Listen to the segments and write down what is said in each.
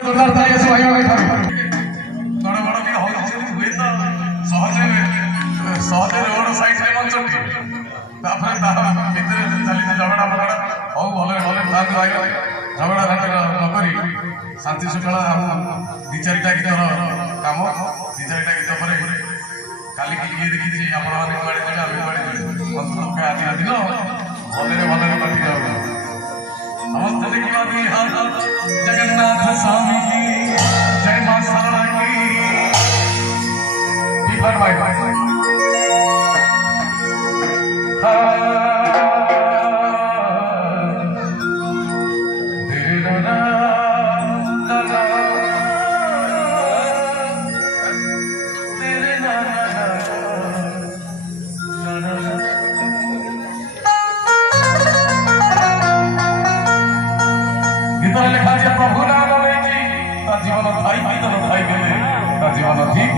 जोरदार ताली से भाई भाई बड़ा बड़ा भी हो हुए तो सहजे रोड साइड रे मंचटी तापर ता भीतर चली झगड़ा फगड़ा हो भले भले ताक भाई झगड़ा घाटा न करी शांति सुखला दी चारिटा गीतर काम दी चारिटा गीत पर काली की देखी जे आपण माने कुआडे जे आमे कुआडे बंधु लोक आज दिन भले कटि जाऊ समस्त देखिबा की जगन्नाथ स्वामी की जय मां शारदा की दीपक भाई गीतरे लिखा जे प्रभु नाम लेची ता जीवन थाई गीतन थाई गेले ता जीवन ठीक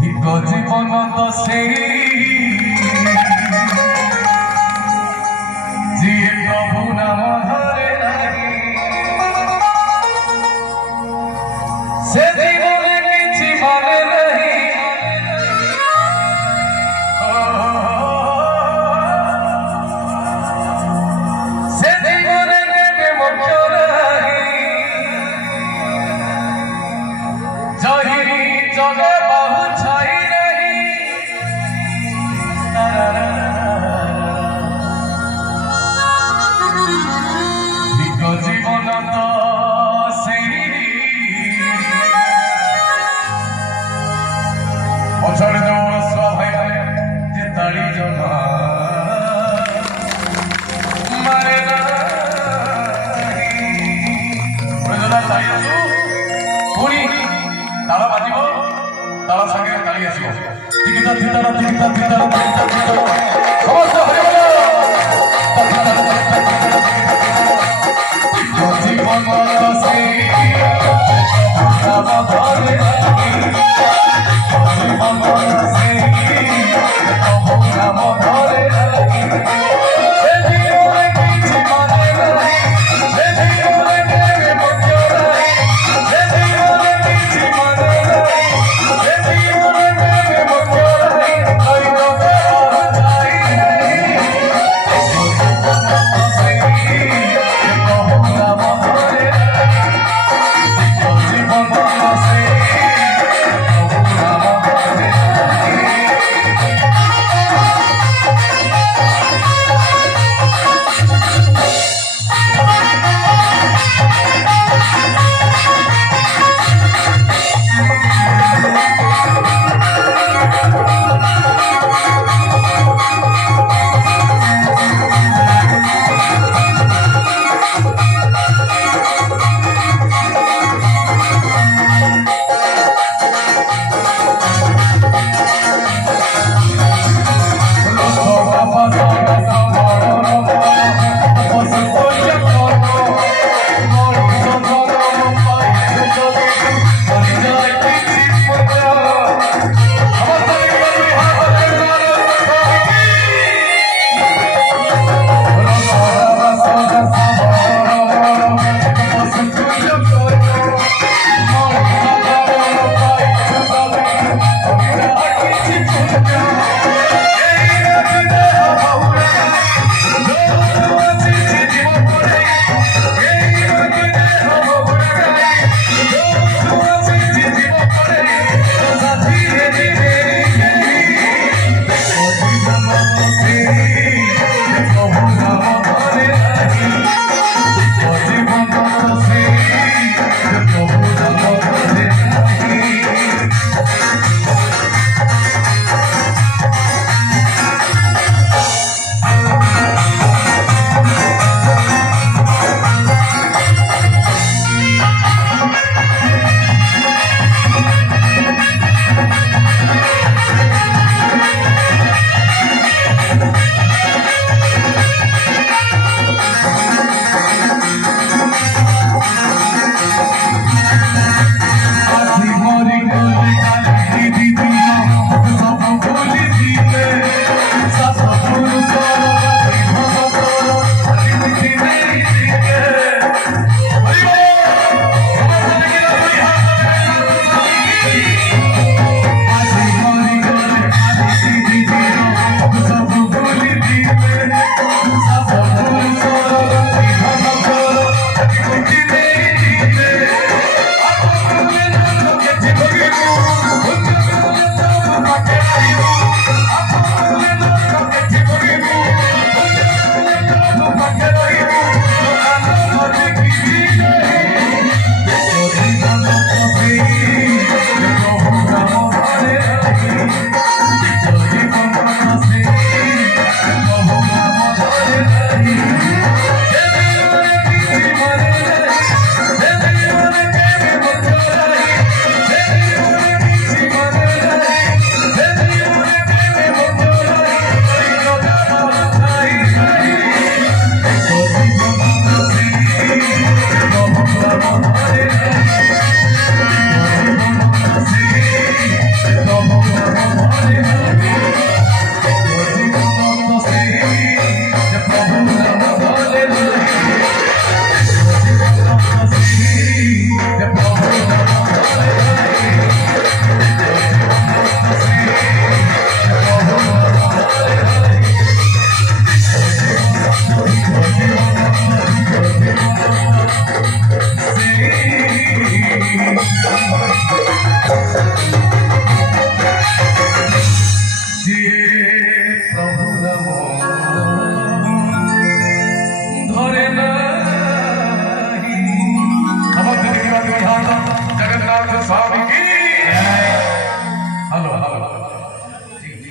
ठीक जीवन दसे जिए प्रभु नाम धरे नाही से जीवन किछि माने नहीं जगे बहु छाई रही जीवन तो पछड़ दौड़ स्वाभाविक जे ताड़ी जमा मारे पुणी ताल बाजिब ताल संगे ताली आसो टिकिता थितार टिकिता थितार टिकिता थितार समस्त हरिबोल जीवन से नाम धरे